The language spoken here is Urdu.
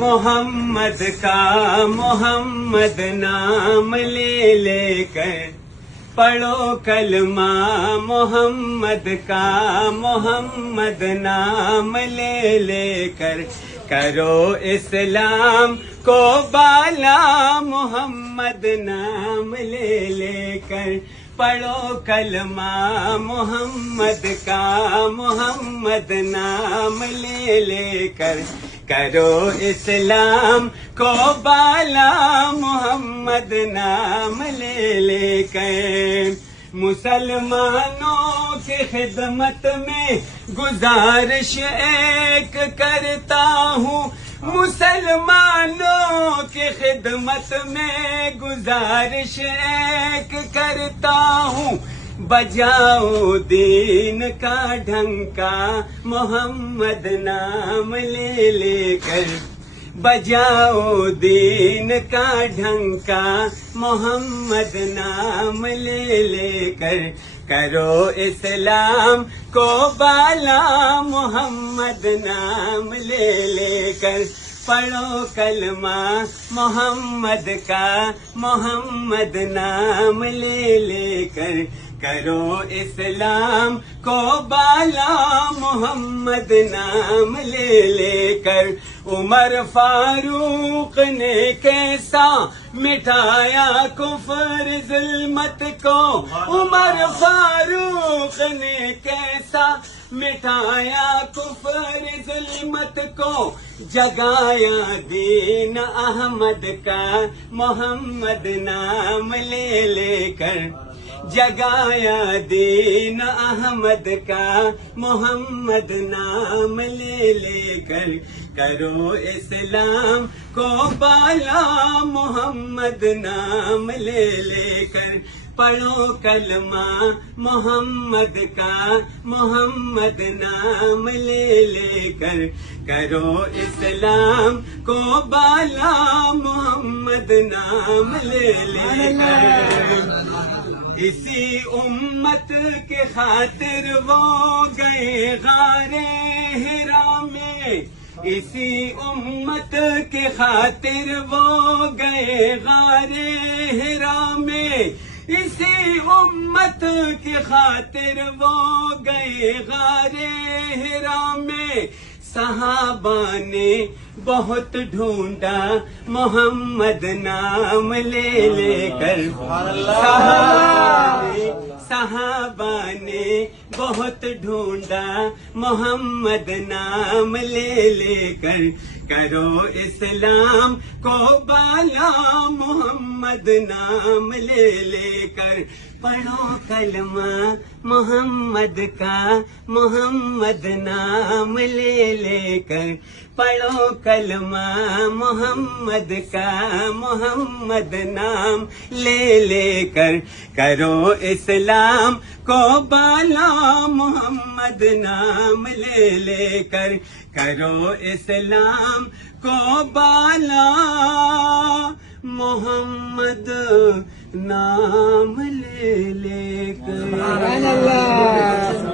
محمد کا محمد نام لے لے کر پڑھو کلمہ محمد کا محمد نام لے لے کر کرو اسلام کو بالا محمد نام لے لے کر پڑھو کلمہ محمد کا محمد نام لے لے کر کرو اسلام کو بالا محمد نام لے لے کر مسلمانوں کی خدمت میں گزارش ایک کرتا ہوں مسلمانوں کی خدمت میں گزارش ایک کرتا ہوں بجاؤ دین کا ڈھنکا محمد نام لے لے کر بجاؤ دین کا ڈھنکا محمد نام لے لے کر کرو اسلام کو بالا محمد نام لے لے کر پڑھو کلمہ محمد کا محمد نام لے لے کر کرو اسلام کو بالا محمد نام لے لے کر عمر فاروق نے کیسا مٹایا کفر ظلمت کو عمر فاروق نے کیسا مٹایا کفر ظلمت کو جگایا دین احمد کا محمد نام لے لے کر جگایا دین احمد کا محمد نام لے لے کر کرو اسلام کو بالا محمد نام لے لے کر پڑھو کلمہ محمد کا محمد نام لے لے کر کرو اسلام کو بالا محمد نام لے لے کر اسی امت کے خاطر وہ گئے غار حرا میں اسی امت کے خاطر وہ گئے غار حرا میں اسی امت کی خاطر وہ گئے غار حرا میں صحابہ نے بہت ڈھونڈا محمد نام لے لے کر صحابہ نے بہت ڈھونڈا محمد نام لے لے کر کرو اسلام کو بالا محمد نام لے لے کر پڑھو کلمہ محمد کا محمد نام لے لے کر پڑھو کلمہ محمد کا محمد نام لے لے کر کرو اسلام کو بالا محمد نام لے لے کر کرو اسلام کو بالا محمد نام لے لے کر